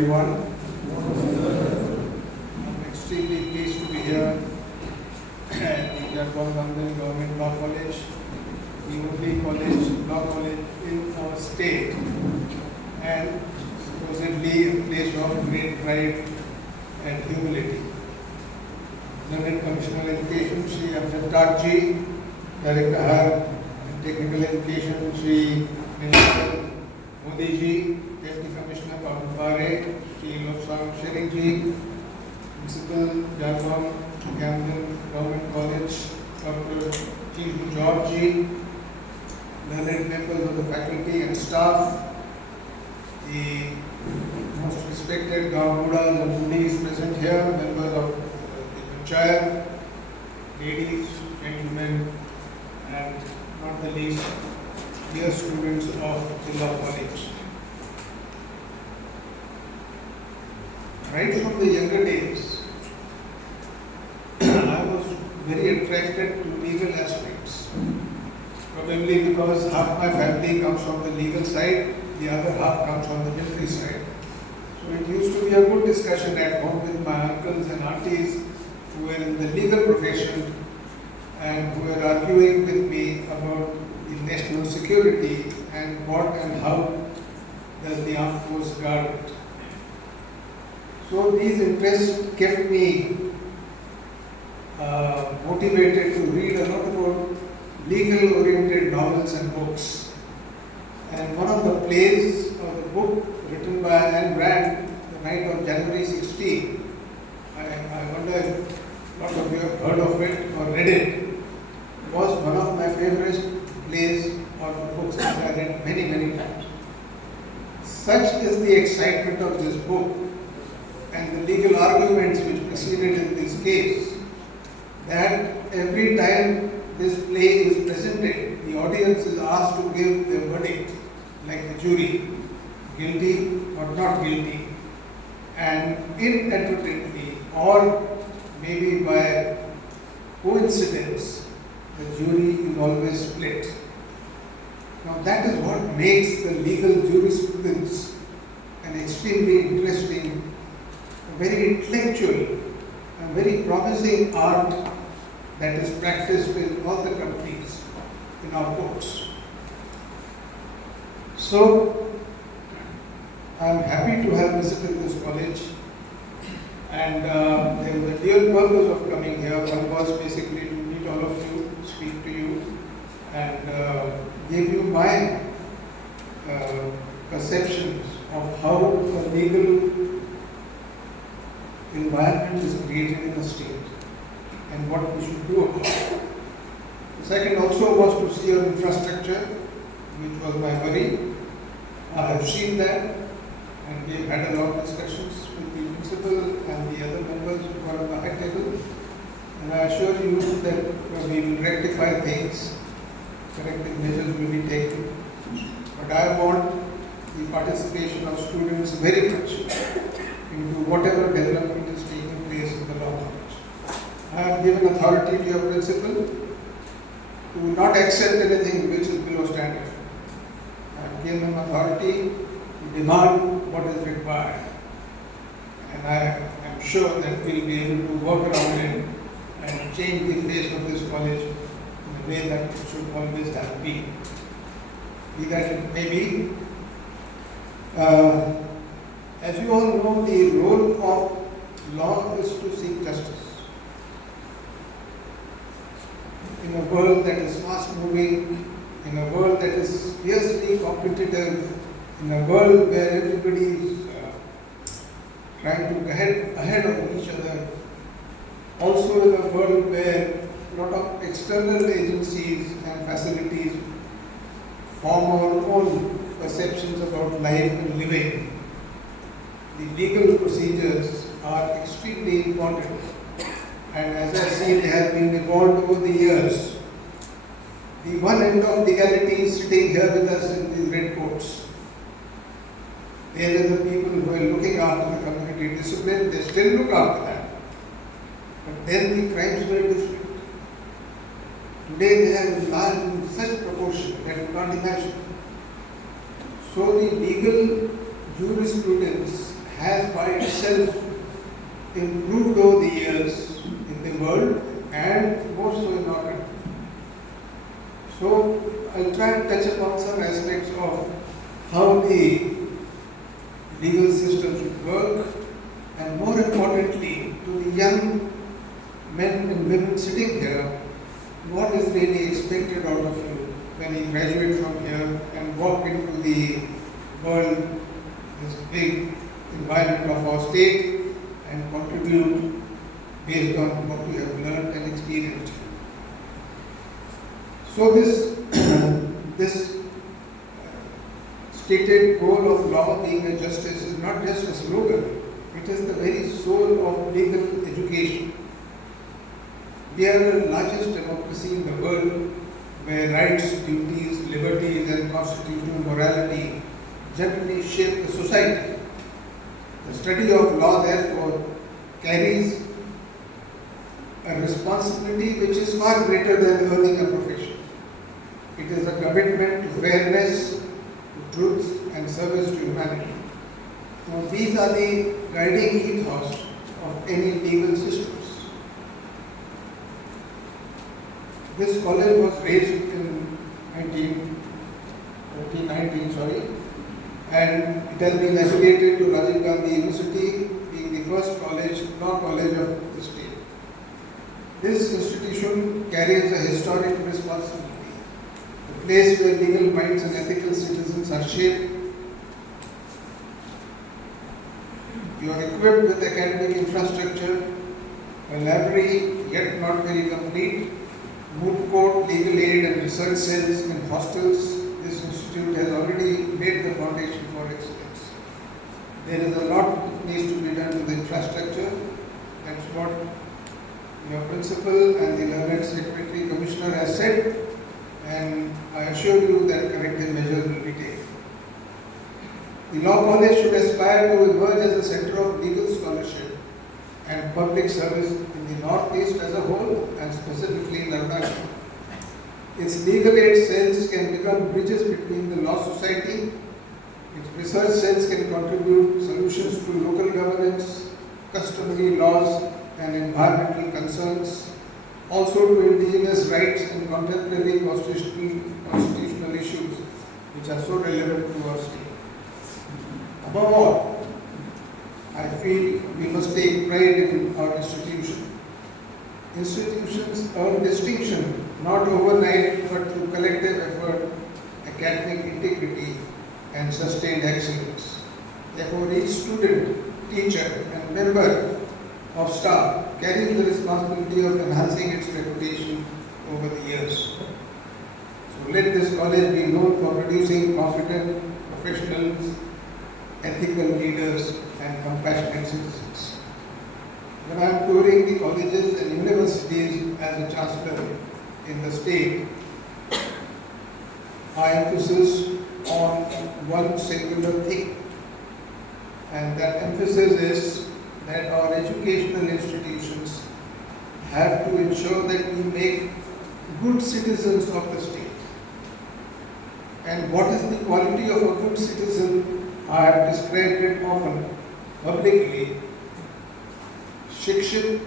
everyone. I'm extremely pleased to be here at the Jarbom Government Law College, the only law college in our state, and supposedly a place of great pride and humility. Learned Commissioner Education, Shri Jote, Director Technical Education, Shri Minister Modi ji, Deputy Commissioner Parnaik, Shri Sharing ji, Principal Jarbom, Gamlin Government College, Dr. Jote ji, learned members of the faculty and staff, the most respected Govt and ladies present here, members of the Panchayat, ladies, gentlemen, and not the least, dear students of the law college. Right from the younger days, I was very attracted to legal aspects. Probably because half my family comes from the legal side, the other half comes from the military side. So it used to be a good discussion at home with my uncles and aunties who were in the legal profession and who were arguing with me about the national security and what and how does the armed force guard it. So these interests kept me motivated to read a lot about legal-oriented novels and books. And one of the plays or the book written by Ayn Rand, The Night of January 16, I wonder if a lot of you have heard of it or read it, was one of my favorite plays or books that I read many, many times. Such is the excitement of this book and the legal arguments which proceeded in this case that every time this play is presented, the audience is asked to give their verdict, like the jury, guilty or not guilty, and inadvertently or maybe by coincidence, the jury is always split. Now that is what makes the legal jurisprudence an extremely interesting, very intellectual, and very promising art that is practiced in all the countries in our books. So I am happy to have visited this college, and there was a real purpose of coming here. One was basically to meet all of you, speak to you, and give you my perceptions of how a legal environment is created in a state and what we should do about it. The second also was to see our infrastructure, which was my worry. I have seen that, and we have had a lot of discussions with the principal and the other members who are on the high table. And I assure you that we will rectify things, corrective measures will be taken. But I want the participation of students very much into whatever development is taking place in the law college. I have given authority to your principal to not accept anything which is below standard. I have given him authority to demand what is required. And I am sure that we will be able to work around it and change the face of this college in a way that it should always have been. Be that it may be. As you all know, the role of law is to seek justice. In a world that is fast moving, in a world that is fiercely competitive, in a world where everybody is trying to get ahead of each other, also in a world where a lot of external agencies and facilities form our own perceptions about life and living, the legal procedures are extremely important. And as I see, they have been evolved over the years. The one end of legality is sitting here with us in these red coats. They are the people who are looking after the community discipline. They still look after that. But then the crimes were different. Today they have enlarged in such proportion that you can't imagine. So the legal jurisprudence has by itself improved over the years in the world and more so in our country. So I'll try and touch upon some aspects of how the legal system should work, and more importantly to the young men and women sitting here, what is really expected out of you when you graduate from here and walk into the world, this big environment of our state, and contribute based on what you have learned and experienced. So this stated goal of law being a justice is not just a slogan, it is the very soul of legal education. We are the largest democracy in the world where rights, duties, liberties and constitutional morality generally shape the society. The study of law therefore carries a responsibility which is far greater than earning a profession. It is a commitment to fairness, to truth and service to humanity. Now these are the guiding ethos of any legal systems. This college was raised in 1919, and it has been affiliated to Rajiv Gandhi University, being the first law college of the state. This institution carries a historic responsibility, the place where legal minds and ethical citizens are shaped. You are equipped with academic infrastructure, a library yet not very complete, moot court, legal aid and research cells and hostels. This institute has already laid the foundation for excellence. There is a lot that needs to be done to the infrastructure. That's what your principal and the learned secretary commissioner has said, and I assure you that corrective measures will be taken. The law college should aspire to emerge as a center of legal scholarship and public service in the Northeast as a whole, and specifically in Arunachal. Its legal aid cells can become bridges between the law society. Its research cells can contribute solutions to local governance, customary laws and environmental concerns, also to indigenous rights and contemporary constitutional issues which are so relevant to our state. Above all, I feel we must take pride in our institution. Institutions earn distinction not overnight but through collective effort, academic integrity and sustained excellence. Therefore, each student, teacher and member of staff carries the responsibility of enhancing its reputation over the years. So let this college be known for producing competent professionals, ethical leaders and compassionate citizens. When I am touring the colleges and universities as a chancellor in the state, I emphasize on one singular thing, and that emphasis is that our educational institutions have to ensure that we make good citizens of the state. And what is the quality of a good citizen? I have described it often publicly. Shikshit,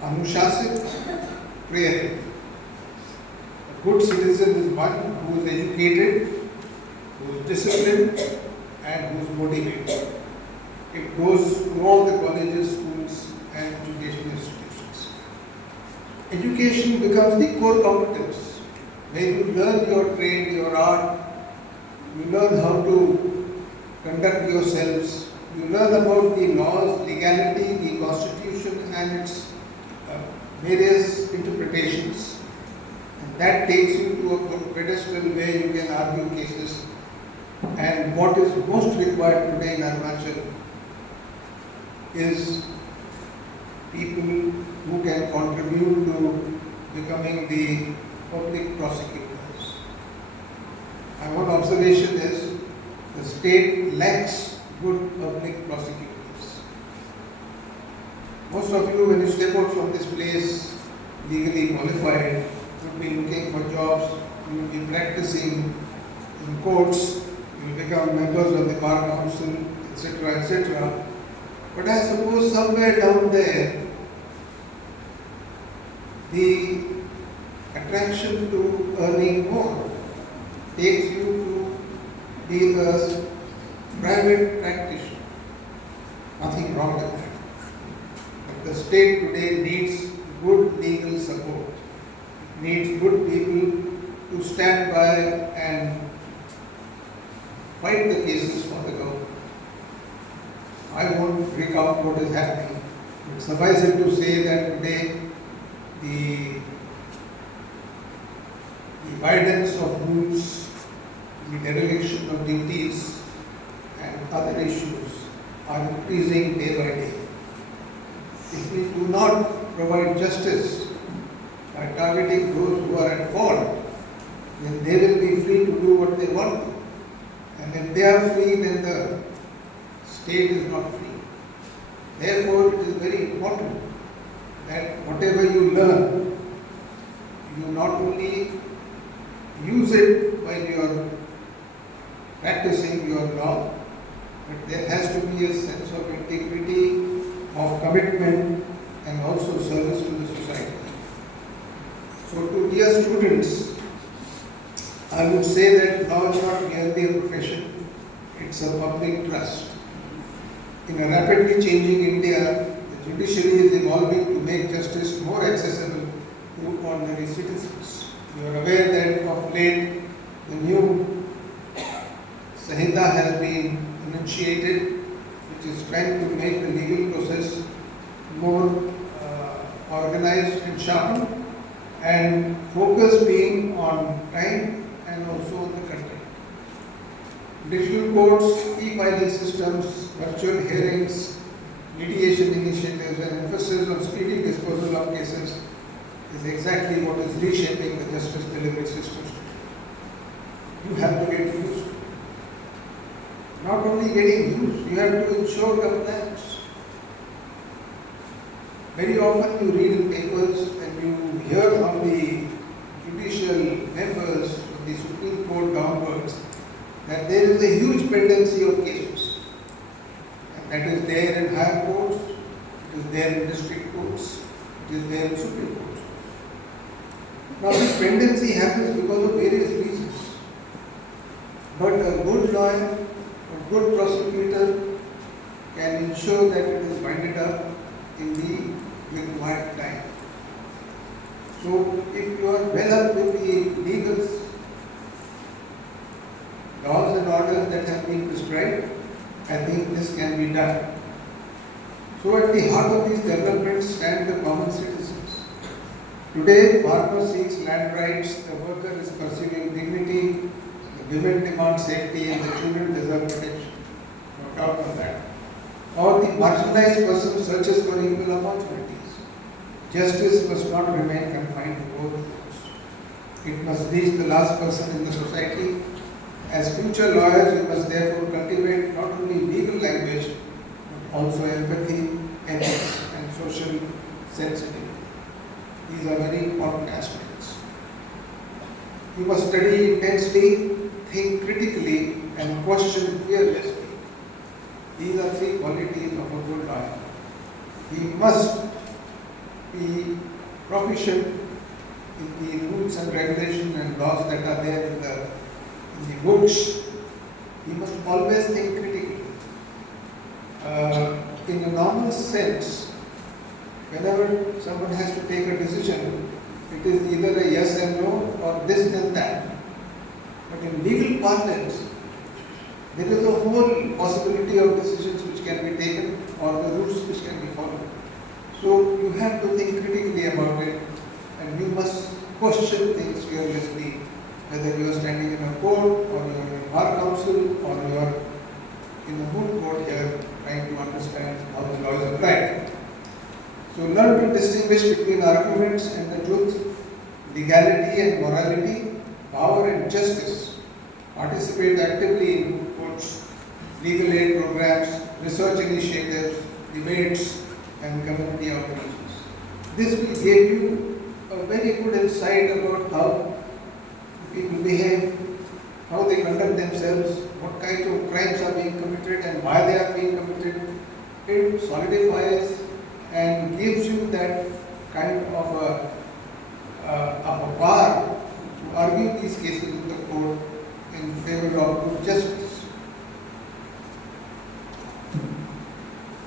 Anushasит, Prerit. A good citizen is one who is educated, who is disciplined and who is motivated. It goes to all the colleges, schools and education institutions. Education becomes the core competence, where you learn your trade, your art, you learn how to conduct yourselves, you learn about the laws, legality, the constitution and its various interpretations. And that takes you to a pedestal where you can argue cases. And what is most required today in Arunachal is people who can contribute to becoming the public prosecutors. And one observation is the state lacks good public prosecutors. Most of you, when you step out from this place legally qualified, will be looking for jobs, you will be practicing in courts, you will become members of the bar council, etc., etc. But I suppose somewhere down there, the attraction to earning more takes you to be a private practitioner. Nothing wrong with that. But the state today needs good legal support. It needs good people to stand by and fight the cases for the government. I won't recount what is happening. But suffice it to say that today the avoidance of rules, the dereliction of duties and other issues are increasing day by day. If we do not provide justice by targeting those who are at fault, then they will be free to do what they want. And if they are free, then the state is not free. Therefore, it is very important that whatever you learn, you not only use it while you are practicing your law, but there has to be a sense of integrity, of commitment, and also service to the society. So to dear students, I would say that law is not merely a profession, it's a public trust. In a rapidly changing India, the judiciary is evolving to make justice more accessible to ordinary citizens. You are aware that of late the new Sanhita has been initiated, which is trying to make the legal process more organized and sharpened, and focus being on crime and also on the content. Digital courts, e-filing systems, virtual hearings, mediation initiatives, and emphasis on speedy disposal of cases is exactly what is reshaping the justice delivery systems today. You have to get used to it. Not only getting used, you have to ensure compliance. Very often you read in papers and you hear from the judicial members of the Supreme Court downwards that there is a huge pendency of cases. And that is there in higher courts, it is there in district courts, it is there in Supreme Court. Now this pendency happens because of various reasons. But a good lawyer, a good prosecutor can ensure that it is winded up in the required time. So if you are well up with the legal laws and orders that have been prescribed, I think this can be done. So at the heart of these developments stand the common citizens. Today, farmer seeks land rights, the worker is pursuing dignity, the women demand safety, and the children deserve protection. No doubt on that. Or the marginalized person searches for equal opportunities. Justice must not remain confined to both groups. It must reach the last person in the society. As future lawyers, you must therefore cultivate not only legal language, but also empathy, ethics, and social sensitivity. These are very important aspects. You must study intensely, think critically, and question fearlessly. These are three qualities of a good lawyer. He must be proficient in the rules and regulations and laws that are there in the books. He must always think critically. In a normal sense, whenever someone has to take a decision, it is either a yes and no or this and that. But in legal parlance, there is a whole possibility of decisions which can be taken or the rules which can be followed. So you have to think critically about it, and you must question things fearlessly, whether you are standing in a court or you are in a bar council or you are in a moot court here trying to understand how the law is applied. So learn to distinguish between arguments and the truth, legality and morality, power and justice. Participate actively in moot courts, legal aid programs, research initiatives, debates, and community outreaches. This will give you a very good insight about how people behave, how they conduct themselves, what kind of crimes are being committed and why they are being committed, it solidifies and gives you that kind of a power to argue these cases in the court in favor of good justice.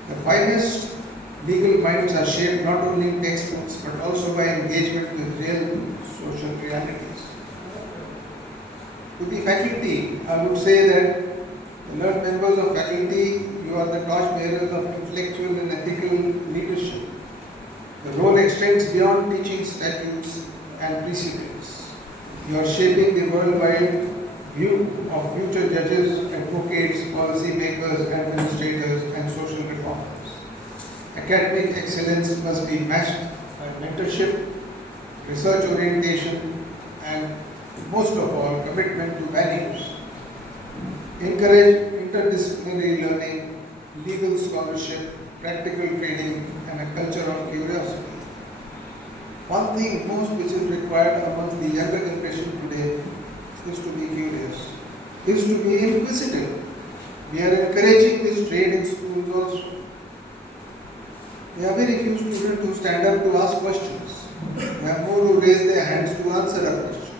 The finest legal minds are shaped not only in textbooks but also by engagement with real social realities. To the faculty, I would say that the learned members of faculty, you are the torchbearers of intellectual and ethical leadership. The role extends beyond teaching statutes and precedents. You are shaping the worldwide view of future judges, advocates, policymakers, administrators, and social reformers. Academic excellence must be matched by mentorship, research orientation, and most of all, commitment to values. Encourage interdisciplinary learning, legal scholarship, practical training, and a culture of curiosity. One thing most which is required amongst the younger generation today is to be curious, is to be inquisitive. We are encouraging this trait in schools also. There are very few students who stand up to ask questions. There are more who raise their hands to answer a question.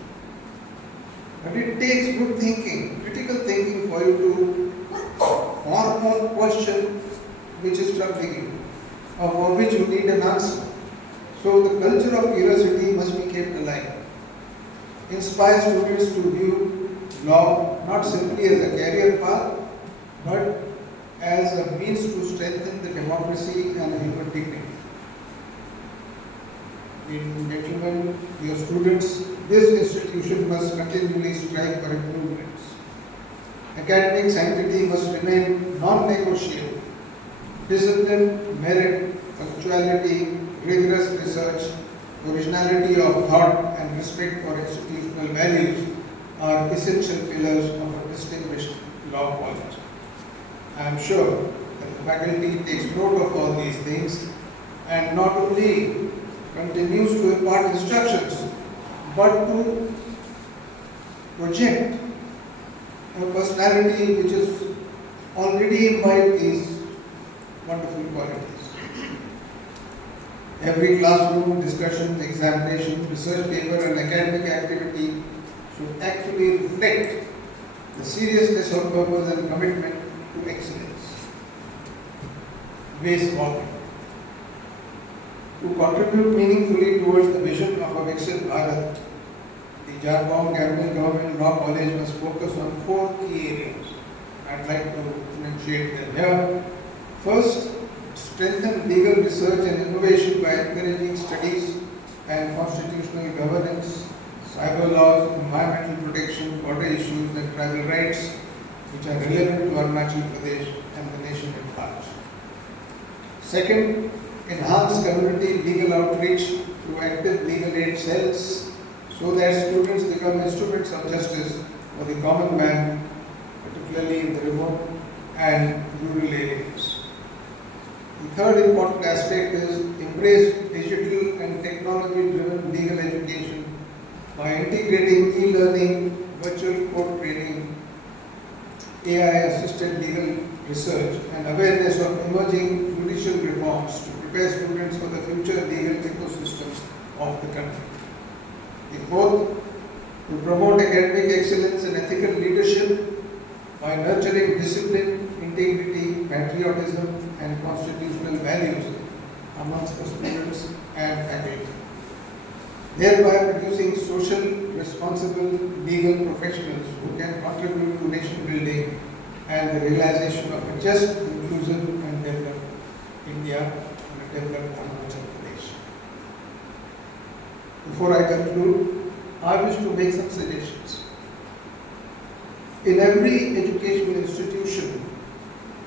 But it takes good thinking, critical thinking for you to form a question which is troubling you, or for which you need an answer. So the culture of curiosity must be kept alive. Inspire students to view law not simply as a career path, but as a means to strengthen the democracy and human dignity. Ladies and gentlemen, dear students, this institution must continually strive for improvements. Academic sanctity must remain non-negotiable. Discipline, merit, punctuality, rigorous research, originality of thought, and respect for institutional values are essential pillars of a distinguished law college. I am sure that the faculty takes note of all these things and not only continues to impart instructions, but to project a personality which is already imbibed these wonderful qualities. Every classroom, discussion, examination, research paper and academic activity should actually reflect the seriousness of purpose and commitment to excellence. Ways forward. To contribute meaningfully towards the vision of a Viksit Bharat, the Jarbom Gamlin Government Law College must focus on 4 key areas. I'd like to enunciate them here. First, strengthen legal research and innovation by encouraging studies and constitutional governance, cyber laws, environmental protection, water issues, and tribal rights, which are relevant to Arunachal Pradesh and the nation at large. Second, enhance community legal outreach through active legal aid cells so that students become instruments of justice for the common man, particularly in the remote and rural areas. The third important aspect is embrace digital and technology-driven legal education by integrating e-learning, virtual court training, AI-assisted legal research, and awareness of emerging judicial reforms to prepare students for the future legal ecosystems of the country. The fourth, to promote academic excellence and ethical leadership by nurturing discipline, integrity, patriotism, and constitutional values amongst the students and faculty, thereby producing social, responsible legal professionals who can contribute to nation building and the realization of a just, inclusive, and developed India and a developed Arunachal Pradesh. Before I conclude, I wish to make some suggestions. In every educational institution,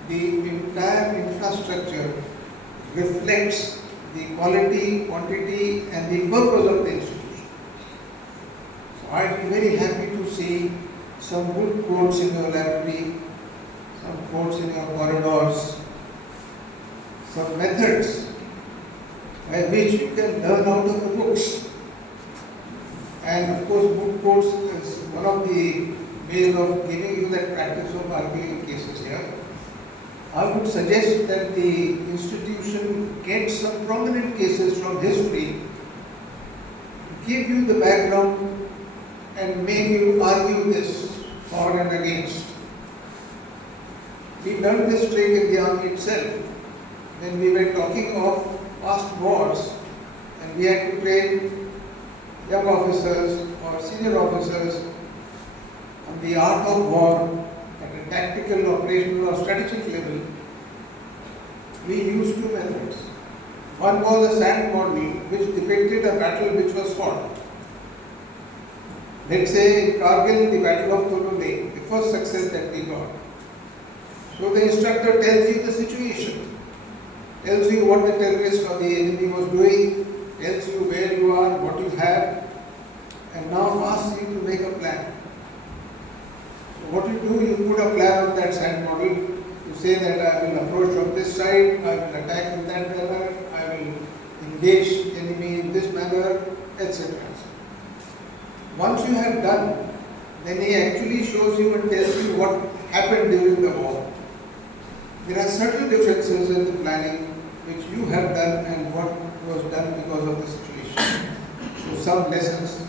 the entire infrastructure reflects the quality, quantity, and the purpose of the institution. So I'd be very happy to see some good courts in your library, some courts in your corridors, some methods by which you can learn out of the books. And of course, book courts is one of the ways of giving you that practice of arguing cases here. I would suggest that the institution get some prominent cases from history, give you the background and make you argue this for and against. We learned this trick in the army itself when we were talking of past wars and we had to train young officers or senior officers on the art of war at a tactical, operational or strategic level. We used two methods. One was a sand model which depicted a battle which was fought. Let's say in Kargil, the Battle of Tolole, the first success that we got. So the instructor tells you the situation, tells you what the terrorist or the enemy was doing, tells you where you are, what you have, and now asks you to make a plan. So what you do, you put a plan on that sand model. You say that I will approach from this side, I will attack in that manner, I will engage enemy in this manner, etc. Once you have done, then he actually shows you and tells you what happened during the war. There are certain differences in the planning which you have done and what was done because of the situation. So some lessons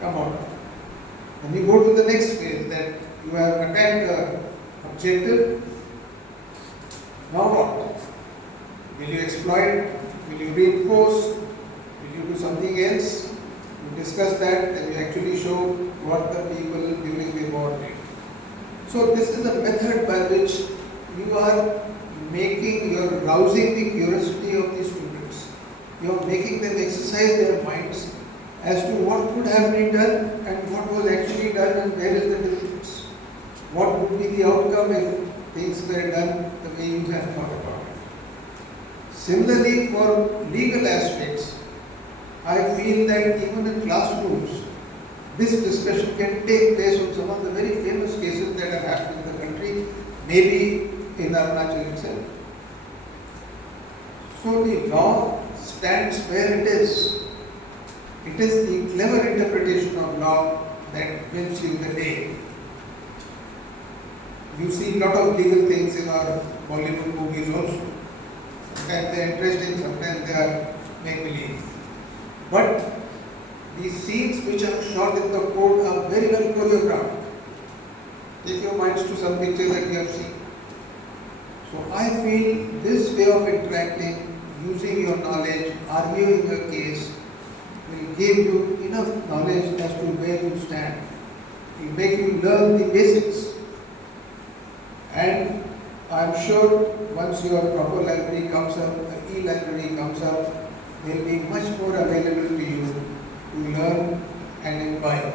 come out. When you go to the next phase, that you have attacked the objective, now what? Will you exploit? Will you reinforce? Will you do something else? You discuss that and you actually show what the people during the war did. So this is a method by which you are rousing the curiosity of the students. You are making them exercise their minds as to what could have been done and what was actually done and where is the difference. What would be the outcome if things were done the way you have thought about it. Similarly, for legal aspects, I feel that even in classrooms, this discussion can take place on some of the very famous cases that have happened in the country, maybe in Arunachal itself. So the law stands where it is. It is the clever interpretation of law that wins you the day. You see a lot of legal things in our Bollywood movies also. Sometimes they are interesting, sometimes they are make-believe. But these scenes which are shot in the court are very well choreographed. Take your minds to some pictures that you have seen. So I feel this way of interacting, using your knowledge, arguing a case, will give you enough knowledge as to where you stand. It will make you learn the basics. And I am sure once your proper library comes up, the e-library comes up, there will be much more available to you to learn and imbibe.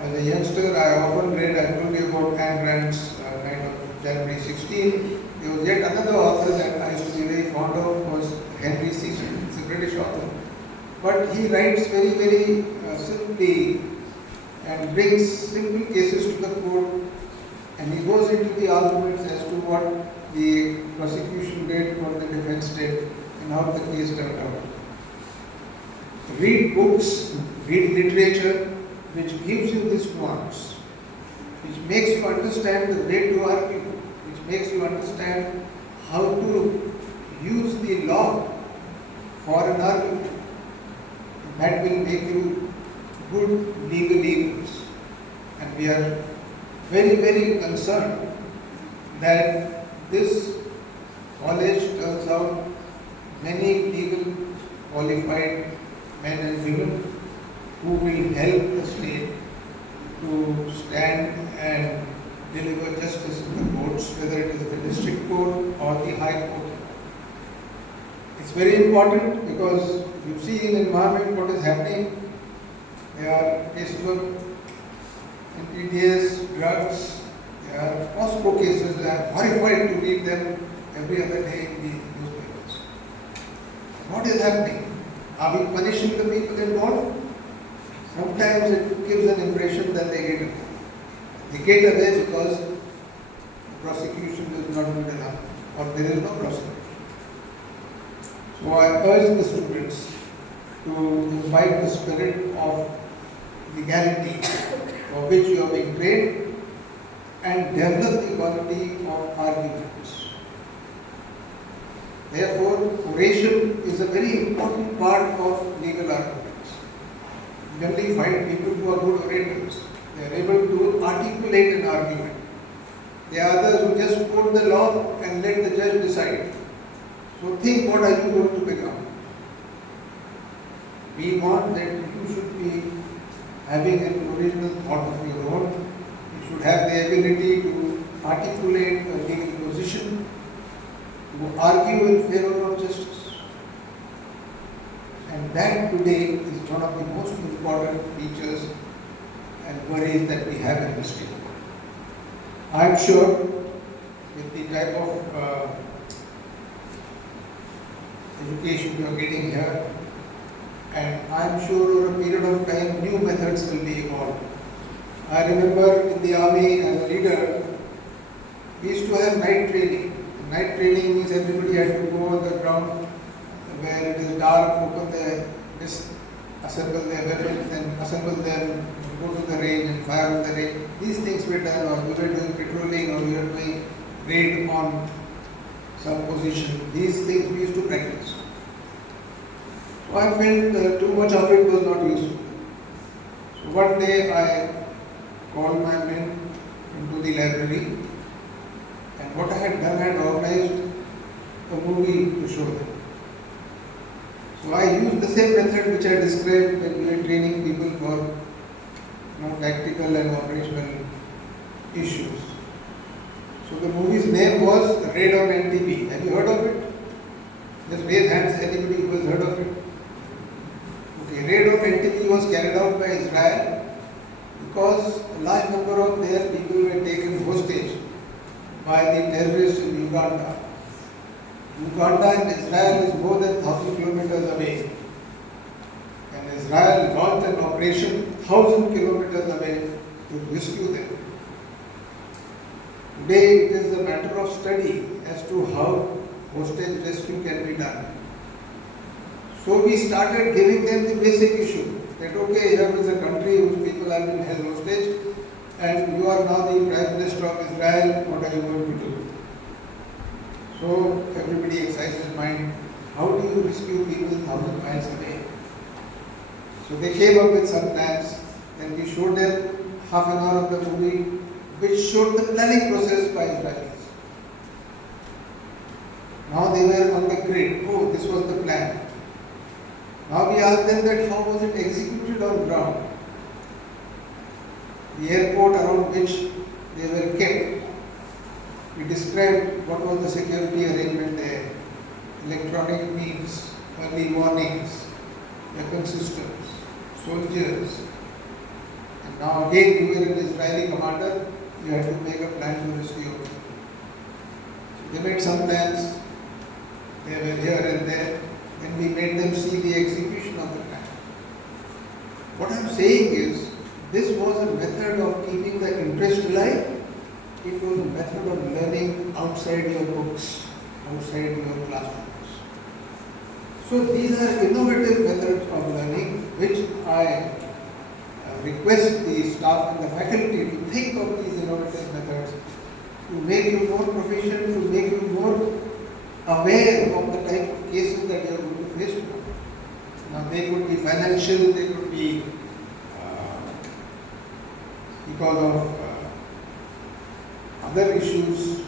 As a youngster, I often read, I told you about Ayn Rand's Night of January 16. There was yet another author that I used to be very fond of, was Henry Cecil. He's a British author. But he writes very, very simply and brings simple cases to the court, and he goes into the arguments as to what the prosecution did, what the defense did, and how the case turned out. Read books, read literature, which gives you this nuance, which makes you understand the way to argue, which makes you understand how to use the law for an argument. That will make you good legal leaders. And we are very, very concerned that this college turns out many legal qualified men and women who will help the state to stand and deliver justice in the courts, whether it is the district court or the high court. It's very important because you see in environment what is happening. There are cases of NPDs, drugs, there are POSCO cases. I am horrified to read them every other day in the newspapers. What is happening? Are we punishing the people involved? Sometimes it gives an impression that they get away because the prosecution is not good enough or there is no prosecution. So I urge the students to imbibe the spirit of legality for which you are being trained and develop the quality of arguments. Therefore, oration is a very important part of legal arguments. You generally find people who are good orators. They are able to articulate an argument. There are others who just quote the law and let the judge decide. So think, what are you going to become? We want that you should be having an original thought of your own. You should have the ability to articulate a legal position, to argue in favor of justice. And that today is one of the most important features and worries that we have in this state. I am sure with the type of education you are getting here, and I am sure over a period of time new methods will be evolved. I remember in the army as a leader, we used to have night training. Night training means everybody had to go on the ground where it is dark, open their assemble their weapons and assemble them, go to the range and fire on the range. These things were done, or we were doing patrolling, or we were doing raid on some position. These things we used to practice. So I felt too much of it was not useful. So one day I called my men into the library, and what I had done, I had organized a movie to show them. So I used the same method which I described when we were training people for tactical and operational issues. So the movie's name was Raid on NTB. Have you heard of it? Just raise hands, anybody who has heard of it. Okay, Raid on NTB was carried out by Israel because a large number of their people were taken hostage by the terrorists in Uganda. Uganda and Israel is more than 1,000 kilometers away. And Israel launched an operation 1,000 kilometers away to rescue them. Today it is a matter of study as to how hostage rescue can be done. So we started giving them the basic issue that okay, here is a country whose people have been held hostage and you are now the Prime Minister of Israel, what are you going to do? So everybody excites their mind, how do you rescue people 1,000 miles away? So they came up with some plans and we showed them half an hour of the movie which showed the planning process by Israelis. Now they were on the grid, oh this was the plan. Now we asked them that how was it executed on ground? The airport around which they were kept. We described what was the security arrangement there, electronic means, early warnings, weapon systems, soldiers. And now again you were an Israeli commander, you had to make a plan to rescue them. So they made some plans, they were here and there, and we made them see the execution of the plan. What I am saying is, this was a method of keeping the interest alive. It was a method of learning outside your books, outside your classrooms. So these are innovative methods of learning which I request the staff and the faculty to think of these innovative methods to make you more proficient, to make you more aware of the type of cases that you are going to face tomorrow. Now they could be financial, they could be because of other issues,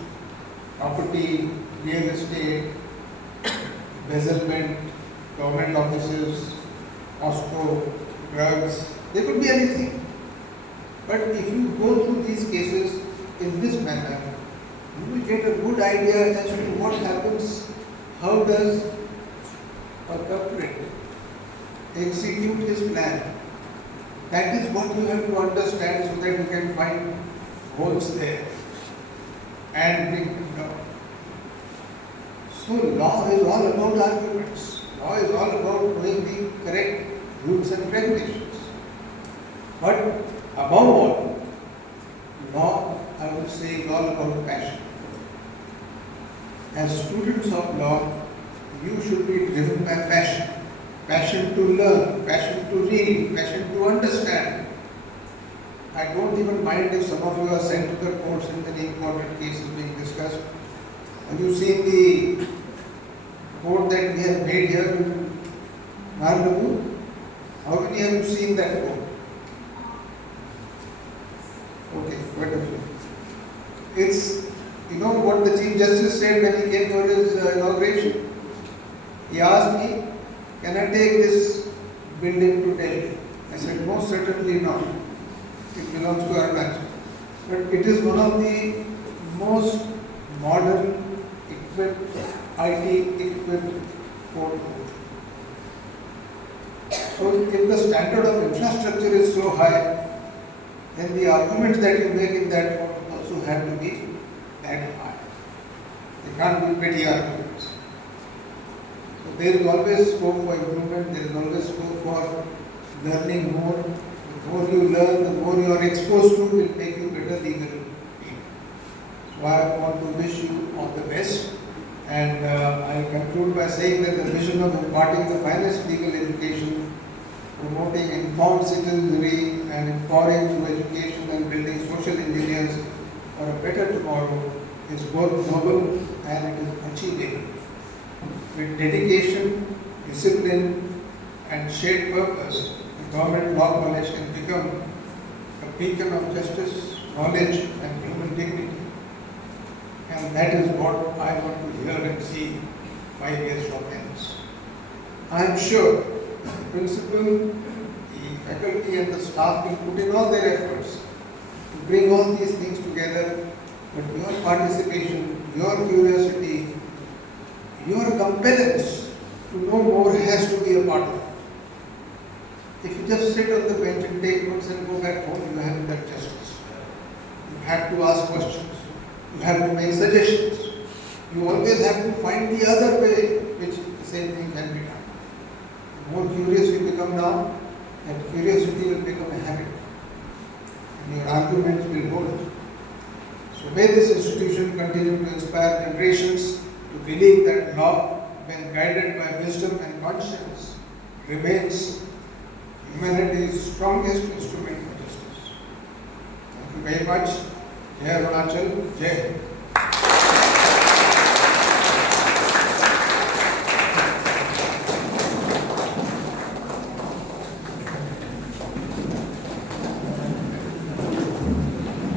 property, real estate, embezzlement, government offices, Costco, drugs, they could be anything. But if you go through these cases in this manner, you will get a good idea as to what happens, how does a culprit execute his plan. That is what you have to understand so that you can find holes there and bring them down. So law is all about arguments. Law is all about knowing the correct rules and regulations. But above all, law, I would say, is all about passion. As students of law, you should be driven by passion. Passion to learn, passion to read, passion to understand. I don't even mind if some of you are sent to the courts in many important cases being discussed. Have you seen the court that we have made here in Parnaik? How many have you seen that court? Okay, quite a few. It's, you know what the Chief Justice said when he came for his inauguration? He asked me, can I take this building to Delhi? I said, most certainly not. It belongs to Arunachal. But it is one of the most modern, equipped, IT equipped court. So if the standard of infrastructure is so high, then the arguments that you make in that court also have to be that high. They can't be petty arguments. So there is always scope for improvement, there is always scope for learning more. The more you learn, the more you are exposed to will make you better legal people. So I want to wish you all the best. And I conclude by saying that the vision of imparting the finest legal education, promoting informed citizenry and empowering through education and building social engineers for a better tomorrow is both noble and it is achievable. With dedication, discipline and shared purpose, the government law college can become a beacon of justice, knowledge and human dignity. And that is what I want to hear and see 5 years from hence. I am sure the principal, the faculty and the staff will put in all their efforts to bring all these things together, but your participation, your curiosity, your compellence to know more has to be a part of it. If you just sit on the bench and take notes and go back home, you haven't done justice. You have to ask questions. You have to make suggestions. You always have to find the other way which the same thing can be done. The more curious you become now, that curiosity will become a habit. And your arguments will hold. So may this institution continue to inspire generations to believe that law, when guided by wisdom and conscience, remains humanity's strongest instrument for justice. Thank you very much. Jai Arunachal, Jai.